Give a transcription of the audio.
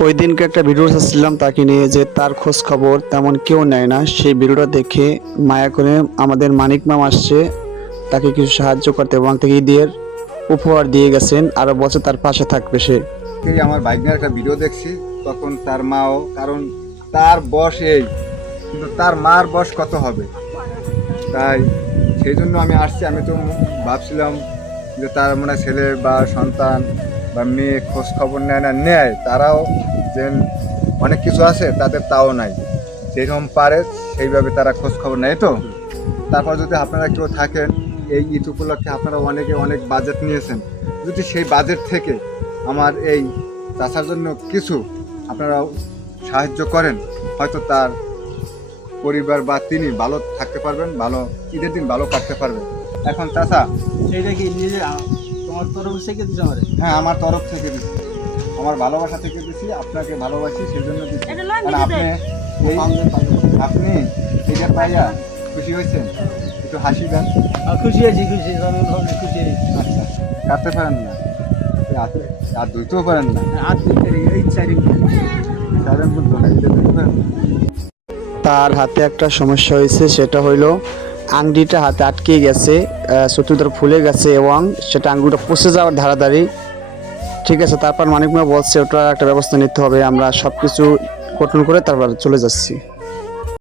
ওই দিনকে একটা ভিডিও ছাড়ছিলাম তাকে নিয়ে, যে তার খোঁজ খবর তেমন কেউ নেয় না। সেই ভিডিওটা দেখে মায়া করে আমাদের মানিক মাম আসছে তাকে কিছু সাহায্য করতে এবং তাকে ঈদের উপহার দিয়ে গেছেন, আরো বছর তার পাশে থাকবে সে। এই আমার ভাগ্নের একটা ভিডিও দেখছি, তখন তার মাও, কারণ তার বয়স এই, কিন্তু তার মার বয়স কত হবে, তাই সেই জন্য আমি আসছি। আমি তো ভাবছিলাম যে তার মানে ছেলে বা সন্তান বা মেয়ে খোঁজ খবর নেয় না, নেয় তারাও যে অনেক কিছু আছে তাদের তাও নাই, যেরকম পারে সেইভাবে তারা খোঁজ খবর নেয়। তো তারপর যদি আপনারা কেউ থাকেন, এই ঈদ উপলক্ষে আপনারা অনেকে অনেক বাজেট নিয়েছেন, যদি সেই বাজেট থেকে আমার এই চাষার জন্য কিছু আপনারা সাহায্য করেন, হয়তো তার পরিবার বা তিনি ভালো থাকতে পারবেন, ভালো ঈদের দিন ভালো কাটতে পারবেন। এখন চাষা, এইটা কি নিজে তোমার তরফ থেকে দিতে পারে? হ্যাঁ, আমার তরফ থেকে দিচ্ছি, আমার ভালোবাসা থেকে দিচ্ছি, আপনাকে ভালোবাসি সেই জন্য দিচ্ছি। আপনি এটা পাইয়া খুশি হয়েছেন? একটু হাসি দেন। খুশি আছি, খুশি, আমি খুশি আছি। আচ্ছা, কাটতে পারেন না, আর ধুইতেও পারেন না, হাত দিতে এই চারি সারেন বলতো না, এটা ধুইতে পারেন না। তার হাতে একটা সমস্যা হয়েছে, সেটা হইলো আংটিটা হাতে আটকে গেছে, চতুর্থ ফুলে গেছে এবং সেটা আঙ্গুলটা পচে যাওয়ার ধারাধারি। ঠিক আছে, তারপর মানিক মিয়া বলছে ওটার একটা ব্যবস্থা নিতে হবে। আমরা সব কিছু গঠন করে তারপর চলে যাচ্ছি।